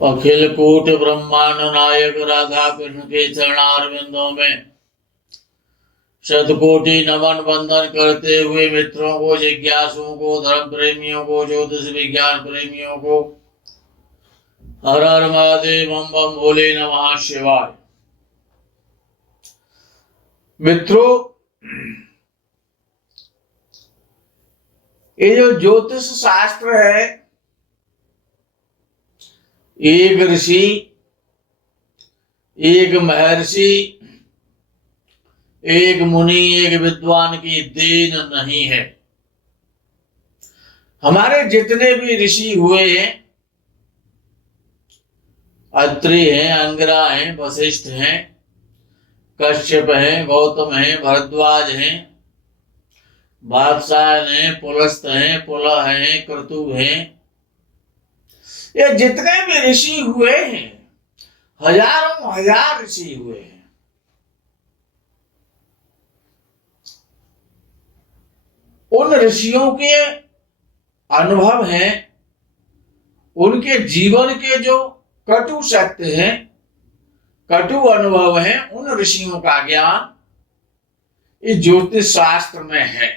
अखिल कूट ब्रह्मांड नायक राधा कृष्ण के चरणारविंदों में शतकोटि नमन बंदन करते हुए मित्रों को, जिज्ञासुओं को, धर्म प्रेमियों को, ज्योतिष विज्ञान प्रेमियों को हर हर महादेव, बम बम भोले नमः शिवाय। मित्रों, ये जो ज्योतिष शास्त्र है, एक ऋषि, एक महर्षि, एक मुनि, एक विद्वान की देन नहीं है। हमारे जितने भी ऋषि हुए हैं, अत्रि हैं, अंगिरा हैं, वशिष्ठ हैं, कश्यप हैं, गौतम हैं, भरद्वाज हैं, बादशाह हैं, पुलस्त हैं, पुलह हैं, क्रतु हैं, ये जितने भी ऋषि हुए हैं, हजारों हजार ऋषि हुए हैं, उन ऋषियों के अनुभव हैं, उनके जीवन के जो कटु सत्य हैं, कटु अनुभव हैं, उन ऋषियों का ज्ञान इस ज्योतिष शास्त्र में है।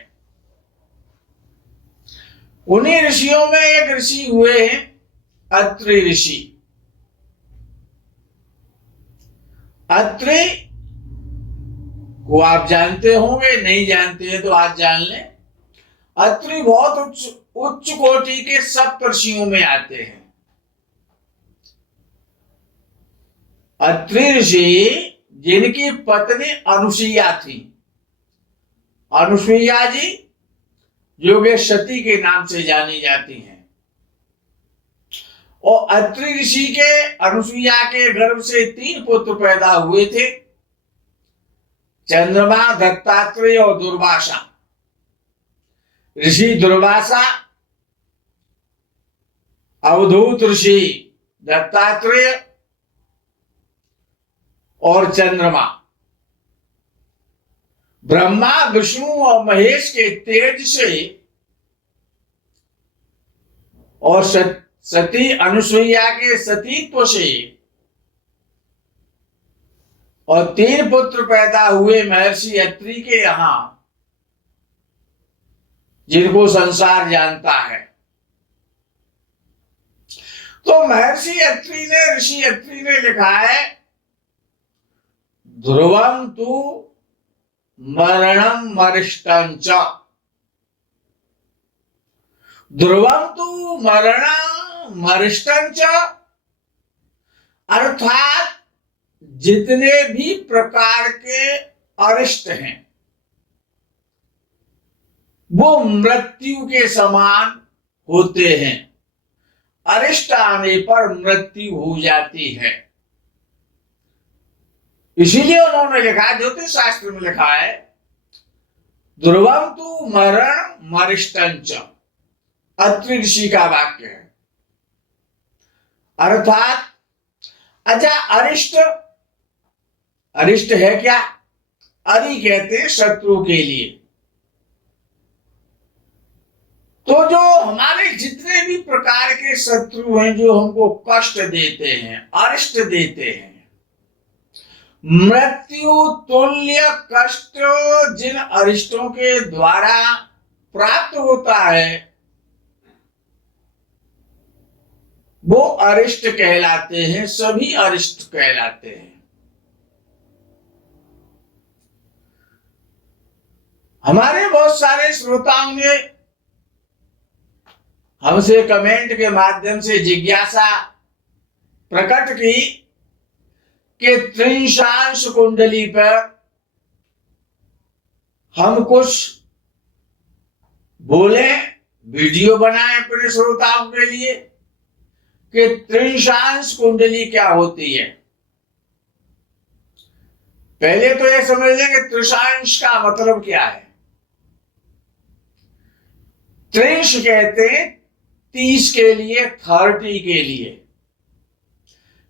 उन्हीं ऋषियों में एक ऋषि हुए हैं अत्रि ऋषि। अत्रि को आप जानते होंगे, नहीं जानते हैं तो आज जान लें। अत्रि बहुत उच्च कोटि के सप्तर्षियों में आते हैं। अत्रि ऋषि जिनकी पत्नी अनुसुईया थी, अनुसुईया जी योगेशती के नाम से जानी जाती हैं, और अत्रि ऋषि के, अनुसुईया के गर्भ से 3 पुत्र पैदा हुए थे, चंद्रमा, दत्तात्रेय और दुर्वासा। ऋषि दुर्वासा, अवधूत ऋषि दत्तात्रेय और चंद्रमा, ब्रह्मा, विष्णु और महेश के तेज से और सती अनुसुईया के सतीत्व से और 3 पुत्र पैदा हुए महर्षि अत्रि के यहां, जिनको संसार जानता है। तो महर्षि अत्रि ने, ऋषि अत्रि ने लिखा है, ध्रुवम तु मरणम मरिष्टं च, ध्रुवम तु मरणम मरिष्टं च, अर्थात जितने भी प्रकार के अरिष्ट हैं वो मृत्यु के समान होते हैं। अरिष्ट आने पर मृत्यु हो जाती है। इसीलिए उन्होंने लिखा, ज्योतिष शास्त्र में लिखा है, ध्रुवम तु मरण मरिष्टं च, अत्रि ऋषि का वाक्य है। अर्थात अच्छा, अरिष्ट, अरिष्ट है क्या? अरि कहते हैं शत्रु के लिए। तो जो हमारे जितने भी प्रकार के शत्रु हैं, जो हमको कष्ट देते हैं, अरिष्ट देते हैं, मृत्यु तुल्य कष्ट जिन अरिष्टों के द्वारा प्राप्त होता है, वो अरिष्ट कहलाते हैं, सभी अरिष्ट कहलाते हैं। हमारे बहुत सारे श्रोताओं ने हमसे कमेंट के माध्यम से जिज्ञासा प्रकट की कि त्रिंशांश कुंडली पर हम कुछ बोले, वीडियो बनाए अपने श्रोताओं के लिए कि त्रिंशांश कुंडली क्या होती है। पहले तो ये समझ लें कि त्रिशांश का मतलब क्या है। त्रिंश कहते हैं 30 के लिए, 30 के लिए।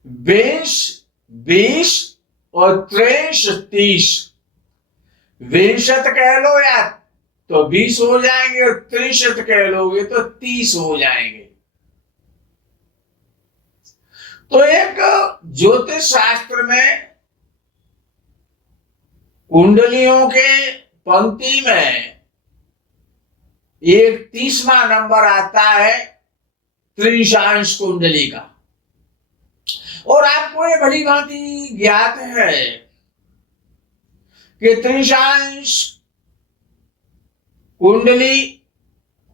विंश 20 और 23 30, विंशत कह लो या तो 20 हो जाएंगे और 63 कह लोगे तो 30 हो जाएंगे। तो एक ज्योतिष शास्त्र में कुंडलियों के पंक्ति में एक 30वां नंबर आता है त्रिशांश कुंडली का। और आपको ये भली भांति ज्ञात है कि त्रिशांश कुंडली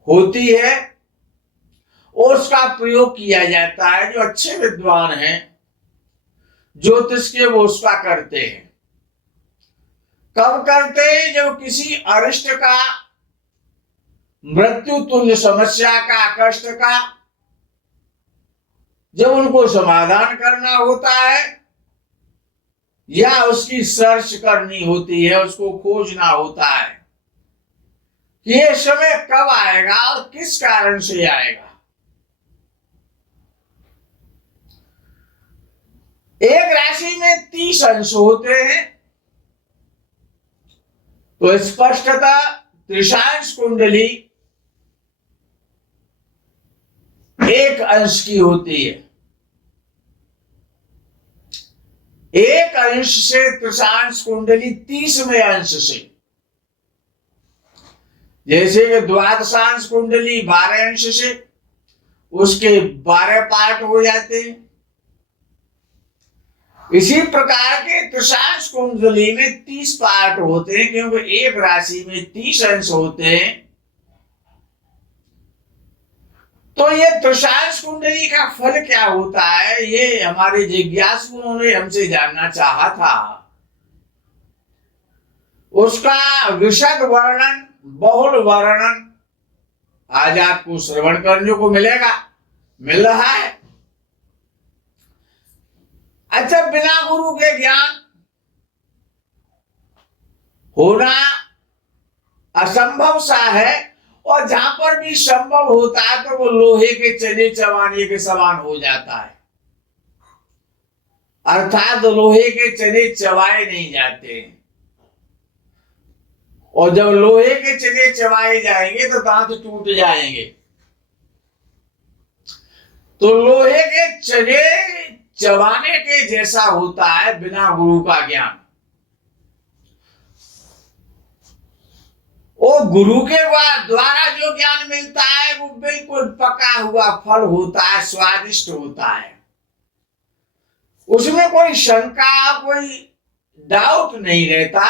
होती है और उसका प्रयोग किया जाता है। जो अच्छे विद्वान हैं ज्योतिष के वो उसका करते हैं। कब करते हैं? जब किसी अरिष्ट का, मृत्यु तुल्य समस्या का, कष्ट का जब उनको समाधान करना होता है या उसकी सर्च करनी होती है, उसको खोजना होता है कि ये समय कब आएगा और किस कारण से आएगा। एक राशि में 30 अंश होते हैं, तो स्पष्टता त्रिशांश कुंडली एक अंश की होती है। एक अंश से त्रिशांश कुंडली 30वें अंश से, जैसे कि द्वादशांश कुंडली 12 अंश से, उसके 12 पार्ट हो जाते हैं। इसी प्रकार के त्रिशांश कुंडली में 30 पार्ट होते हैं, क्योंकि एक राशि में 30 अंश होते हैं। तो ये त्रिशांश कुंडली का फल क्या होता है, ये हमारे जिज्ञासुओं ने हमसे जानना चाहा था। उसका विशद वर्णन, बहुल वर्णन आज आपको श्रवण करने को मिलेगा, मिल रहा है। अच्छा, बिना गुरु के ज्ञान होना असंभव सा है, और जहां पर भी संभव होता है तो वो लोहे के चने चबाने के समान हो जाता है। अर्थात लोहे के चने चबाए नहीं जाते, और जब लोहे के चने चबाए जाएंगे तो दांत टूट जाएंगे। तो लोहे के चने चबाने के जैसा होता है बिना गुरु का ज्ञान। वो गुरु के द्वारा जो ज्ञान मिलता है वो बिल्कुल पका हुआ फल होता है, स्वादिष्ट होता है। उसमें कोई शंका, कोई डाउट नहीं रहता।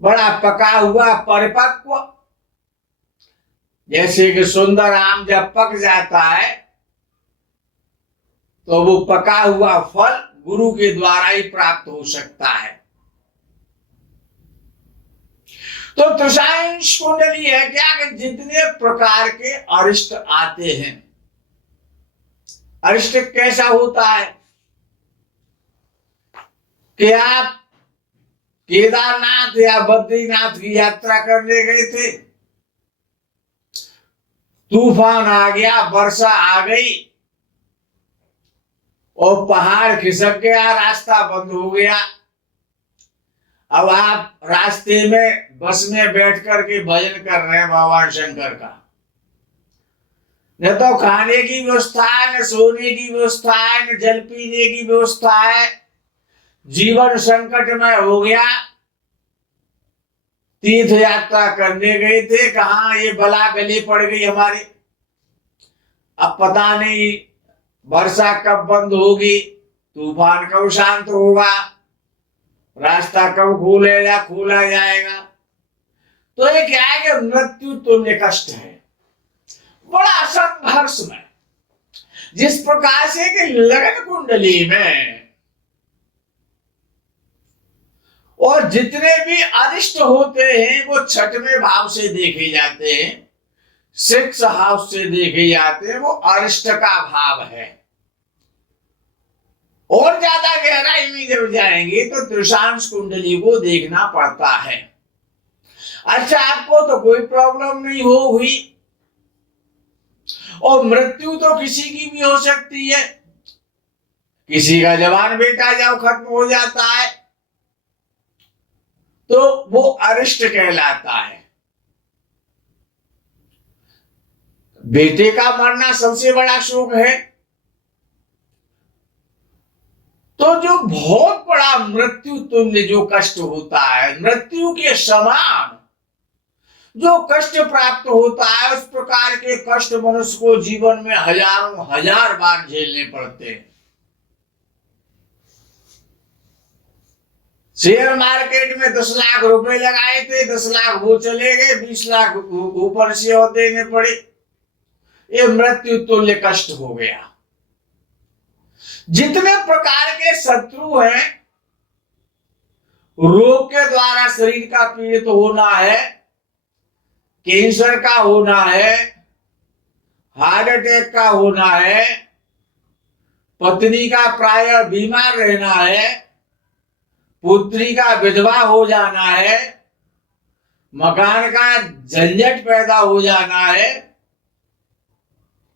बड़ा पका हुआ परिपक्व, जैसे कि सुंदर आम जब पक जाता है तो वो पका हुआ फल गुरु के द्वारा ही प्राप्त हो सकता है। तो त्रिशांश कुंडली है क्या कि जितने प्रकार के अरिष्ट आते हैं। अरिष्ट कैसा होता है कि आप केदारनाथ या बद्रीनाथ की यात्रा करने गए थे, तूफान आ गया, वर्षा आ गई और पहाड़ खिसक गया, रास्ता बंद हो गया। अब आप रास्ते में बस में बैठ करके भजन कर रहे हैं भगवान शंकर का। न तो खाने की व्यवस्था है, न सोने की व्यवस्था है, न जल पीने की व्यवस्था है। जीवन संकट में हो गया। तीर्थ यात्रा करने गए थे, कहाँ ये बला गले पड़ गई हमारे। अब पता नहीं वर्षा कब बंद होगी, तूफान कब शांत होगा, रास्ता कब खोला जाएगा। तो ये क्या है कि मृत्यु तुल्य कष्ट है, बड़ा संघर्ष में। जिस प्रकार से कि लगन कुंडली में और जितने भी अरिष्ट होते हैं वो 6वें भाव से देखे जाते हैं, 6th हाउस से देखे जाते हैं, वो अरिष्ट का भाव है। और ज्यादा गहराई में जब जाएंगे तो त्रिशांश कुंडली को देखना पड़ता है। अच्छा, आपको तो कोई प्रॉब्लम नहीं हुई, और मृत्यु तो किसी की भी हो सकती है। किसी का जवान बेटा जब खत्म हो जाता है तो वो अरिष्ट कहलाता है। बेटे का मरना सबसे बड़ा शोक है। तो जो बहुत बड़ा मृत्यु तुल्य जो कष्ट होता है, मृत्यु के समान जो कष्ट प्राप्त होता है, उस प्रकार के कष्ट मनुष्य को जीवन में हजारों हजार बार झेलने पड़ते हैं। शेयर मार्केट में 10 लाख रुपए लगाए थे, 10 लाख वो चले गए, 20 लाख ऊपर से और देने पड़े। ये मृत्यु तुल्य कष्ट हो गया। जितने प्रकार के शत्रु हैं, रोग के द्वारा शरीर का पीड़ित होना है, कैंसर का होना है, हार्ट अटैक का होना है, पत्नी का प्राय बीमार रहना है, पुत्री का विधवा हो जाना है, मकान का झंझट पैदा हो जाना है,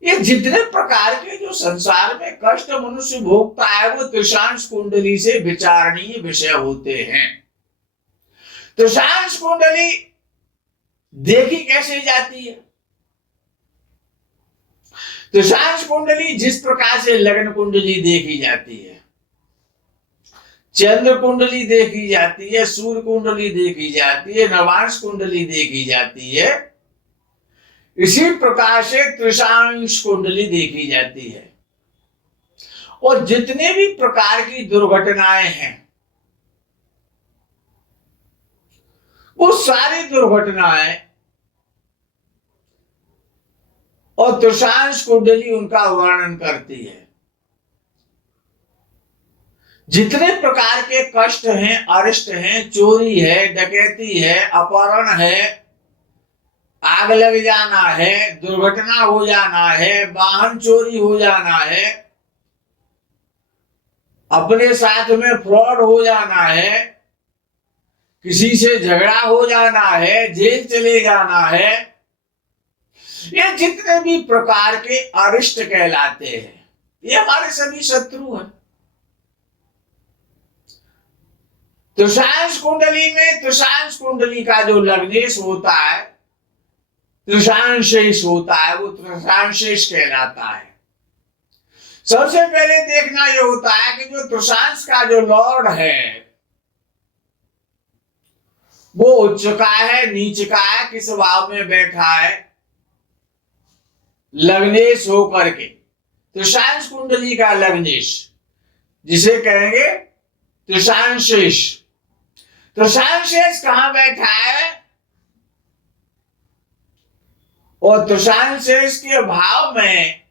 ये जितने प्रकार के जो संसार में कष्ट मनुष्य भोगता है वो त्रिशांश कुंडली से विचारणीय विषय होते हैं। त्रिशांश कुंडली देखी कैसे जाती है? त्रिशांश कुंडली जिस प्रकार से लग्न कुंडली देखी जाती है, चंद्र कुंडली देखी जाती है, सूर्य कुंडली देखी जाती है, नवांश कुंडली देखी जाती है, इसी प्रकार से त्रिशांश कुंडली देखी जाती है। और जितने भी प्रकार की दुर्घटनाएं हैं वो सारी दुर्घटनाएं और त्रिशांश कुंडली उनका वर्णन करती है। जितने प्रकार के कष्ट हैं, अरिष्ट हैं, चोरी है, डकैती है, अपहरण है, आग लग जाना है, दुर्घटना हो जाना है, वाहन चोरी हो जाना है, अपने साथ में फ्रॉड हो जाना है, किसी से झगड़ा हो जाना है, जेल चले जाना है, ये जितने भी प्रकार के अरिष्ट कहलाते हैं, ये हमारे सभी शत्रु हैं। त्रिशांश कुंडली में त्रिशांश कुंडली का जो लग्नेश होता है, त्रिशांशेष होता है, वो त्रिशांशेष कहलाता है। सबसे पहले देखना ये होता है कि जो त्रिशांश का जो लॉर्ड है वो उच्च का है, नीच का है, किस भाव में बैठा है, लग्नेश होकर के। त्रिशांश कुंडली का लग्नेश जिसे कहेंगे त्रिशांशेष। त्रिशांशेष कहां बैठा है और त्रिशांशेष के भाव में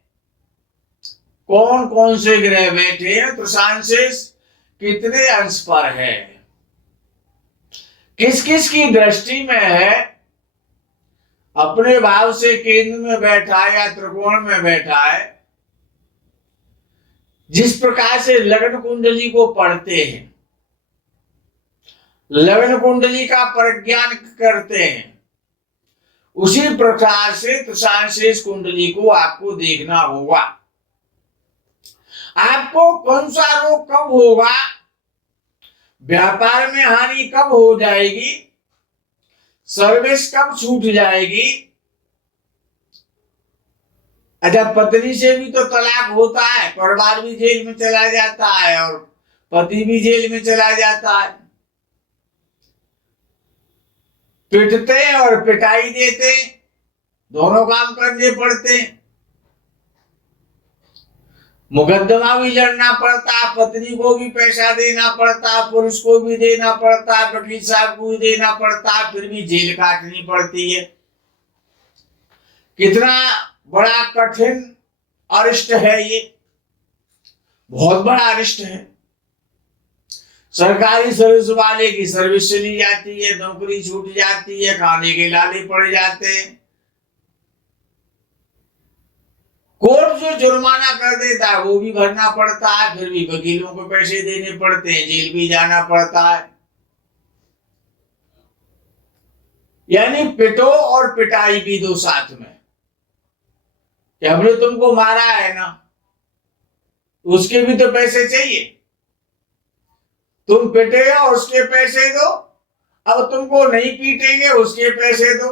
कौन कौन से ग्रह बैठे हैं, त्रिशांशेष कितने अंश पर है, किस किस की दृष्टि में है, अपने भाव से केंद्र में बैठा है या त्रिकोण में बैठा है। जिस प्रकार से लग्न कुंडली को पढ़ते हैं, लग्न कुंडली का परिज्ञान करते हैं, उसी प्रकार से त्रिशांशेष कुंडली को आपको देखना होगा। आपको कौन सा रोग कब होगा, व्यापार में हानि कब हो जाएगी, सर्विस कब छूट जाएगी। अच्छा, पत्नी से भी तो तलाक होता है, परिवार भी जेल में चला जाता है और पति भी जेल में चला जाता है। पिटते और पिटाई देते, दोनों काम करने पड़ते। मुकदमा भी लड़ना पड़ता, पत्नी को भी पैसा देना पड़ता, पुरुष को भी देना पड़ता, वकील साहब को भी देना पड़ता, फिर भी जेल काटनी पड़ती है। कितना बड़ा कठिन अरिष्ट है ये, बहुत बड़ा अरिष्ट है। सरकारी सर्विस वाले की सर्विस चली जाती है, नौकरी छूट जाती है, खाने के लाले पड़ जाते हैं, कोर्ट जो जुर्माना कर देता है वो भी भरना पड़ता है, फिर भी वकीलों को पैसे देने पड़ते हैं, जेल भी जाना पड़ता है। यानी पिटो और पिटाई भी दो साथ में, कि हमने तुमको मारा है ना, उसके भी तो पैसे चाहिए। तुम पिटे हो उसके पैसे दो, अब तुमको नहीं पीटेंगे उसके पैसे दो,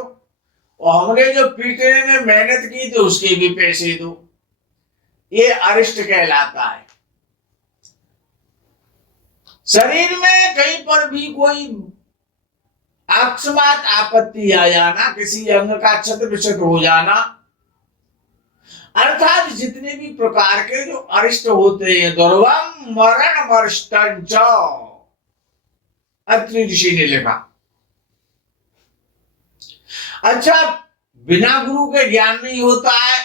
और हमने जो पीटने में मेहनत की तो उसके भी पैसे दो। ये अरिष्ट कहलाता है। शरीर में कहीं पर भी कोई अकस्मात आपत्ति आ जाना, किसी अंग का क्षत विक्षत हो जाना, अर्थात जितने भी प्रकार के जो अरिष्ट होते हैं, दुर्वम मरण मरिष्टंच, अत्रि ऋषि ने लिखा। अच्छा, बिना गुरु के ज्ञान नहीं होता है।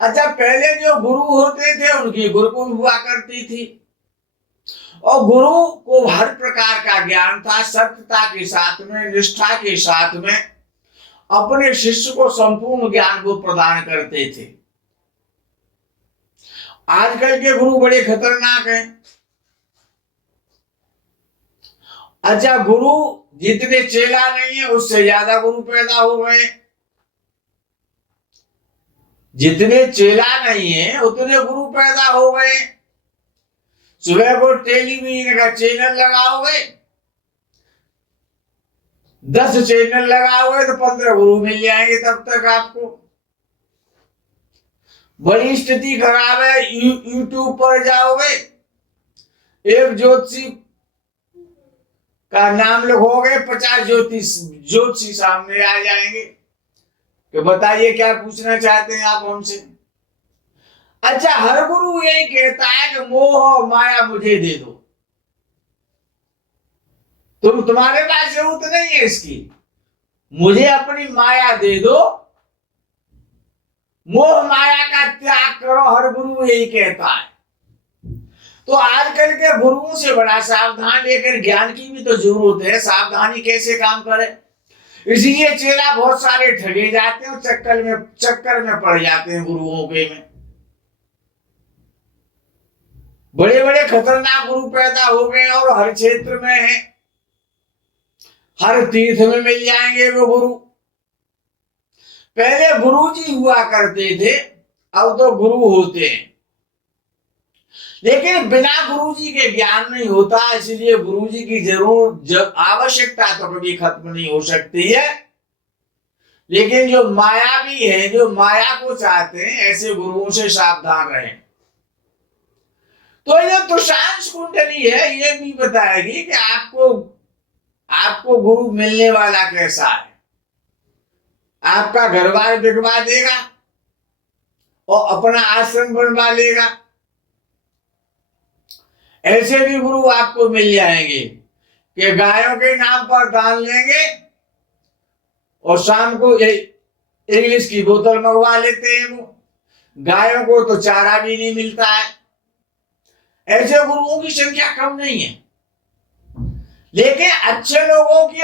अच्छा, पहले जो गुरु होते थे उनकी गुरुकुल हुआ करती थी, और गुरु को हर प्रकार का ज्ञान था, सत्यता के साथ में, निष्ठा के साथ में अपने शिष्य को संपूर्ण ज्ञान को प्रदान करते थे। आजकल के गुरु बड़े खतरनाक हैं। अच्छा, गुरु जितने चेला नहीं है उससे ज्यादा गुरु पैदा हो गए। जितने चेला नहीं है उतने गुरु पैदा हो गए। सुबह को टेलीविजन का चैनल लगाओगे, 10 चैनल लगाओगे तो 15 गुरु मिल जाएंगे तब तक आपको। बड़ी स्थिति खराब है, यूट्यूब पर जाओगे, एक ज्योतिषी का नाम लिखोगे, 50 ज्योतिषी सामने आ जाएंगे कि बताइए क्या पूछना चाहते हैं आप हमसे। अच्छा, हर गुरु यही कहता है कि मोह और माया मुझे दे दो। तुम्हारे पास जरूरत नहीं है इसकी, मुझे अपनी माया दे दो, मोह माया का त्याग करो, हर गुरु यही कहता है। तो आजकल के गुरुओं से बड़ा सावधान, लेकर ज्ञान की भी तो जरूरत है, सावधानी कैसे काम करे। इसीलिए चेला बहुत सारे ठगे जाते हैं, चक्कर में पड़ जाते हैं गुरुओं के में। बड़े बड़े खतरनाक गुरु पैदा हो गए और हर क्षेत्र में है, हर तीर्थ में मिल जाएंगे वो गुरु। पहले गुरु जी हुआ करते थे, अब तो गुरु होते हैं, लेकिन बिना गुरु जी के ज्ञान नहीं होता। इसलिए गुरु जी की जब आवश्यकता तो कभी खत्म नहीं हो सकती है। लेकिन जो मायावी है, जो माया को चाहते हैं, ऐसे गुरुओं से सावधान रहें। तो ये तुषांश कुंडली है, ये भी बताएगी कि आपको गुरु मिलने वाला कैसा है। आपका घर बार बिकवा देगा और अपना आश्रम बनवा लेगा, ऐसे भी गुरु आपको मिल जाएंगे कि गायों के नाम पर दान लेंगे और शाम को इंग्लिश की बोतल मंगवा लेते हैं। वो गायों को तो चारा भी नहीं मिलता है। ऐसे गुरुओं की संख्या कम नहीं है, लेकिन अच्छे लोगों की,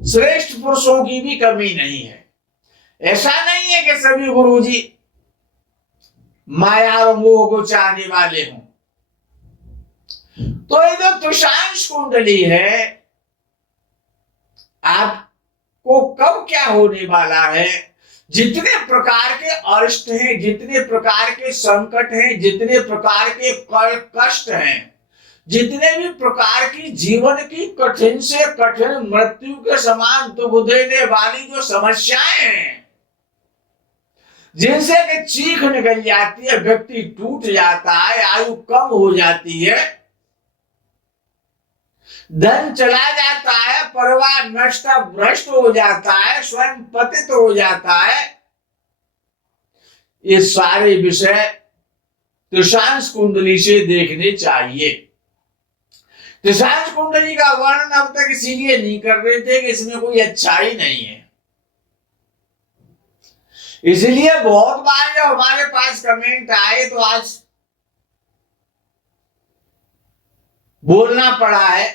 श्रेष्ठ पुरुषों की भी कमी नहीं है। ऐसा नहीं है कि सभी गुरुजी माया और मोह को चाहने वाले हों। तो ये जो तुषांश कुंडली है, आपको कब क्या होने वाला है, जितने प्रकार के अरिष्ट हैं, जितने प्रकार के संकट हैं, जितने प्रकार के कष्ट हैं, जितने भी प्रकार की जीवन की कठिन से कठिन मृत्यु के समान दुख देने वाली जो समस्याएं हैं, जिनसे कि चीख निकल जाती है, व्यक्ति टूट जाता है, आयु कम हो जाती है, धन चला जाता है, परिवार नष्ट भ्रष्ट हो जाता है, स्वयं पतित हो जाता है, ये सारे विषय तुषांश कुंडली से देखने चाहिए। तुषांश कुंडली का वर्णन अब तक इसीलिए नहीं कर रहे थे कि इसमें कोई अच्छाई नहीं है। इसलिए बहुत बार जब हमारे पास कमेंट आए तो आज बोलना पड़ा है,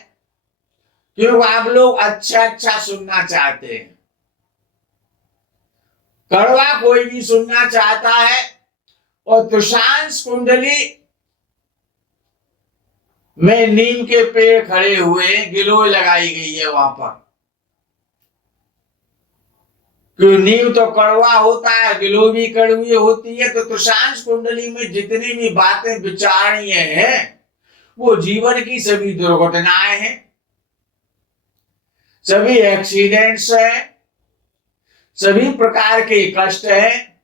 क्योंकि आप लोग अच्छा सुनना चाहते हैं। कड़वा कोई भी सुनना चाहता है, और तुषांश कुंडली में नीम के पेड़ खड़े हुए, गिलोय लगाई गई है वहां पर। कि नींव तो कड़वा होता है, गिलो भी कड़वी होती है। तो तृषांश कुंडली में जितनी भी बातें विचारणीय है वो जीवन की सभी दुर्घटनाएं हैं, सभी एक्सीडेंट्स है, सभी प्रकार के कष्ट है,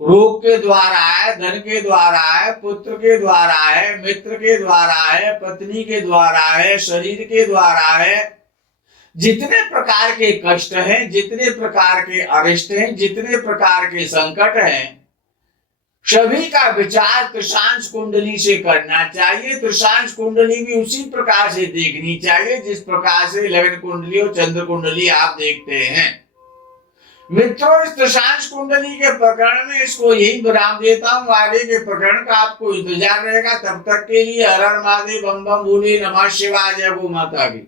रोग के द्वारा है, धन के द्वारा है, पुत्र के द्वारा है, मित्र के द्वारा है, पत्नी के द्वारा है, शरीर के द्वारा है। जितने प्रकार के कष्ट हैं, जितने प्रकार के अरिष्ट हैं, जितने प्रकार के संकट हैं, सभी का विचार तृषांश कुंडली से करना चाहिए। तृषांश कुंडली भी उसी प्रकार से देखनी चाहिए जिस प्रकार से लगन कुंडली और चंद्र कुंडली आप देखते हैं। मित्रों, इस तृषांश कुंडली के प्रकरण में इसको यही विराम देता हूं। आगे के प्रकरण का आपको इंतजार रहेगा। तब तक के लिए हर हर महादेव, बम बम भोले, नमः शिवाय, जय गौ माता की।